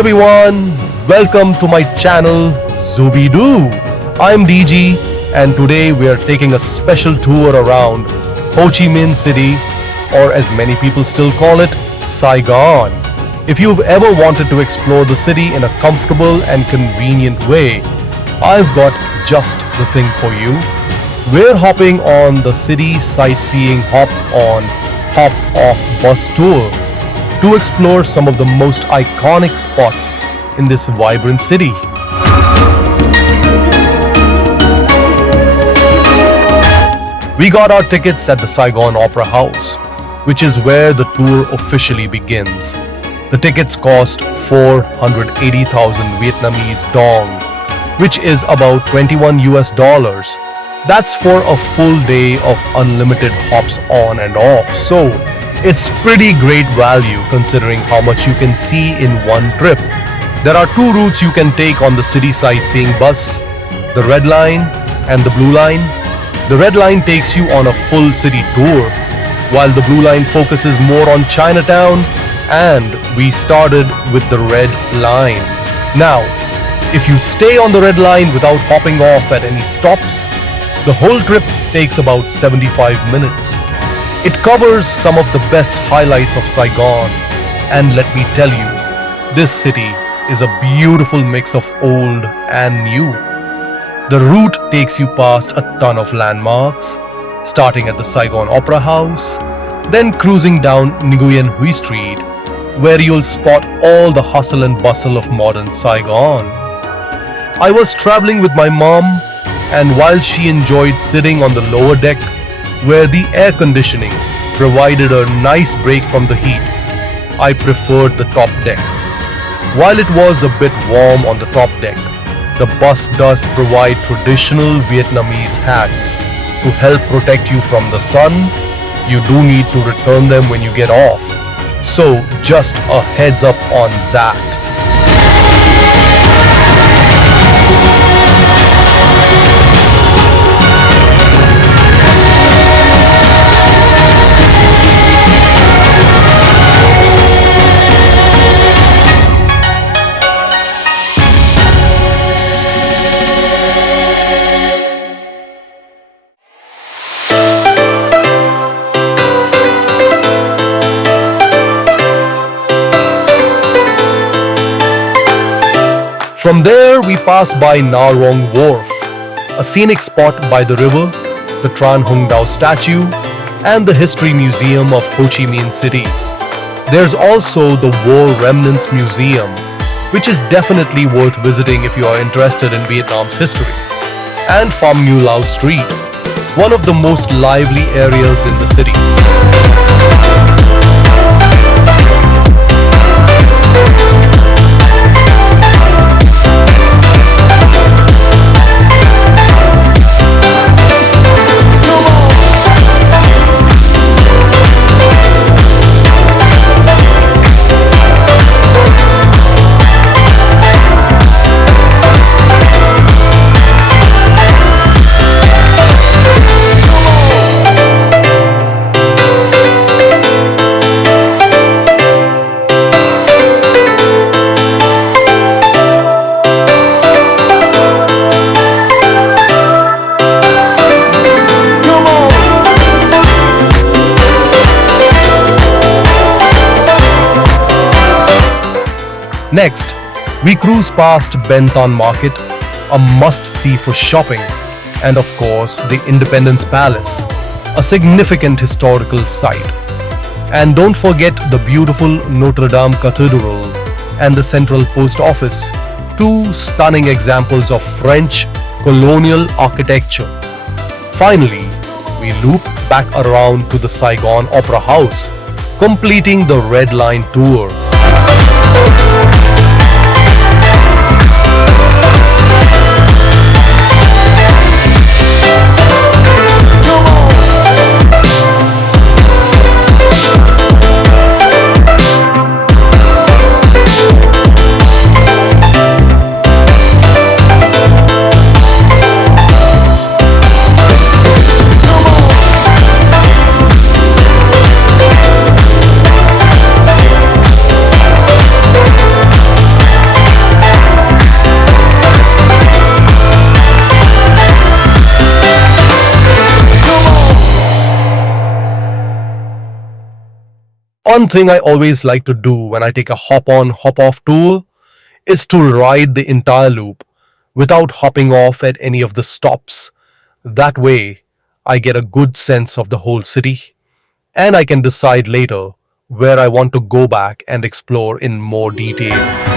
everyone, welcome to my channel Zooby Doo. I'm DG and today we are taking a special tour around Ho Chi Minh City, or as many people still call it, Saigon. If you've ever wanted to explore the city in a comfortable and convenient way, I've got just the thing for you. We're hopping on the city sightseeing hop-on, hop-off bus tour to explore some of the most iconic spots in this vibrant city. We got our tickets at the Saigon Opera House, which is where the tour officially begins. The tickets cost 480,000 Vietnamese dong, which is about 21 US dollars. That's for a full day of unlimited hops on and off. So it's pretty great value considering how much you can see in one trip. There are two routes you can take on the city sightseeing bus, the Red Line and the Blue Line. The Red Line takes you on a full city tour, while the Blue Line focuses more on Chinatown, and we started with the Red Line. Now, if you stay on the Red Line without hopping off at any stops, the whole trip takes about 75 minutes. It covers some of the best highlights of Saigon, and let me tell you, this city is a beautiful mix of old and new. The route takes you past a ton of landmarks, starting at the Saigon Opera House, then cruising down Nguyen Hue Street, where you'll spot all the hustle and bustle of modern Saigon. I was traveling with my mom, and while she enjoyed sitting on the lower deck, where the air conditioning provided a nice break from the heat, I preferred the top deck. While it was a bit warm on the top deck, the bus does provide traditional Vietnamese hats to help protect you from the sun. You do need to return them when you get off. So just a heads up on that. From there, we pass by Na Rong Wharf, a scenic spot by the river, the Tran Hung Dao statue, and the History Museum of Ho Chi Minh City. There's also the War Remnants Museum, which is definitely worth visiting if you are interested in Vietnam's history, and Pham Nhu Lao Street, one of the most lively areas in the city. Next, we cruise past Ben Thanh Market, a must-see for shopping, and of course the Independence Palace, a significant historical site. And don't forget the beautiful Notre Dame Cathedral and the Central Post Office, two stunning examples of French colonial architecture. Finally, we loop back around to the Saigon Opera House, completing the Red Line tour. One thing I always like to do when I take a hop on, hop off tour is to ride the entire loop without hopping off at any of the stops. That way, I get a good sense of the whole city and I can decide later where I want to go back and explore in more detail.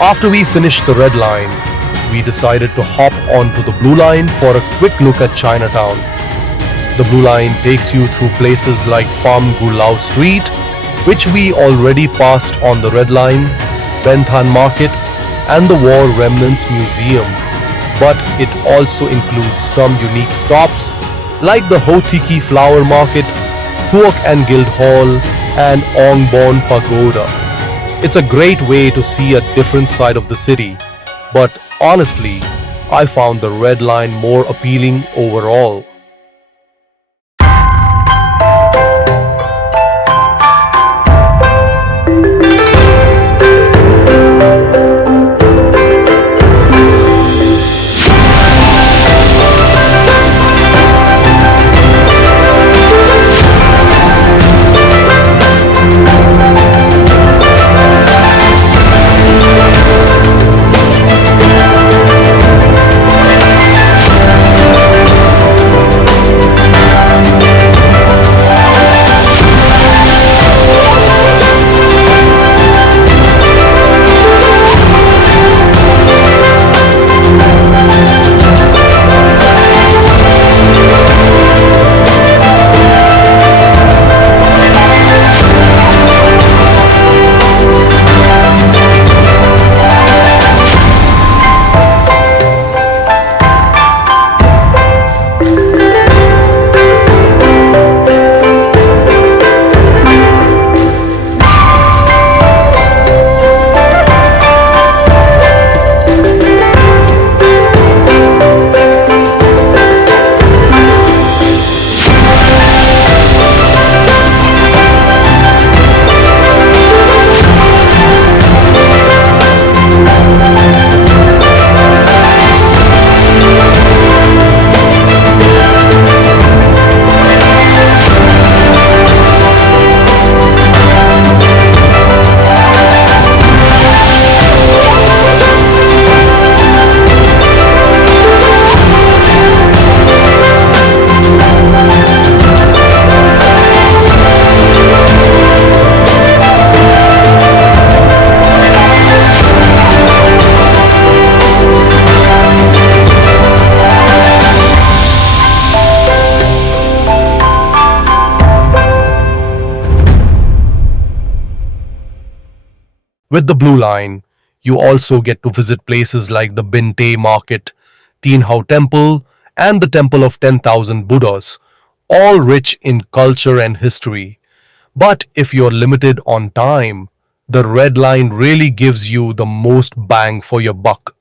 After we finished the red line, we decided to hop onto the blue line for a quick look at Chinatown. The blue line takes you through places like Pham Gulao Street, which we already passed on the red line, Thanh Market, and the War Remnants Museum. But it also includes some unique stops like the Ho Chi Minh Flower Market, Thuok and Guild Hall, and Ong Bon Pagoda. It's a great way to see a different side of the city, but honestly, I found the red line more appealing overall. With the Blue Line, you also get to visit places like the Binte Market, Teen Hau Temple, and the Temple of 10,000 Buddhas, all rich in culture and history. But if you're limited on time, the Red Line really gives you the most bang for your buck.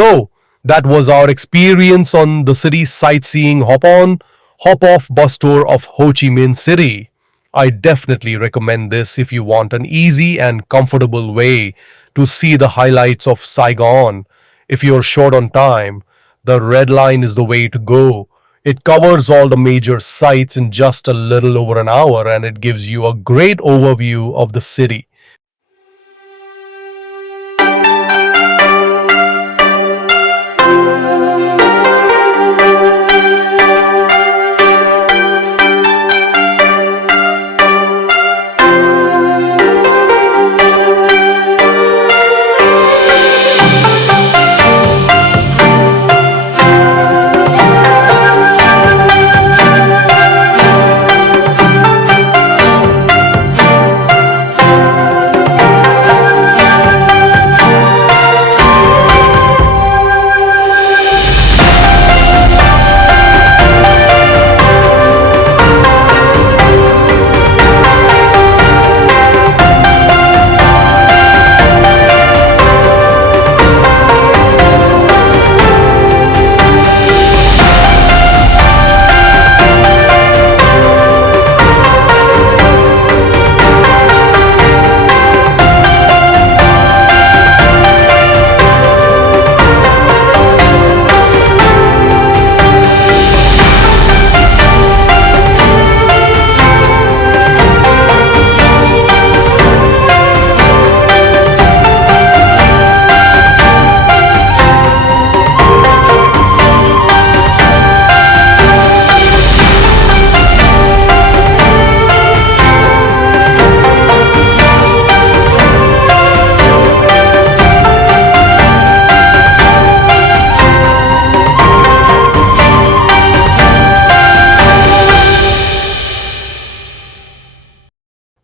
So, that was our experience on the city sightseeing hop on, hop off bus tour of Ho Chi Minh City. I definitely recommend this if you want an easy and comfortable way to see the highlights of Saigon. If you're short on time, the Red Line is the way to go. It covers all the major sites in just a little over an hour and it gives you a great overview of the city.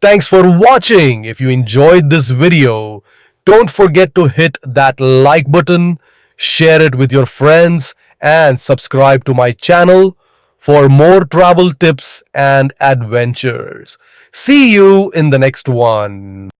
Thanks for watching. If you enjoyed this video, don't forget to hit that like button, share it with your friends, and subscribe to my channel for more travel tips and adventures. See you in the next one.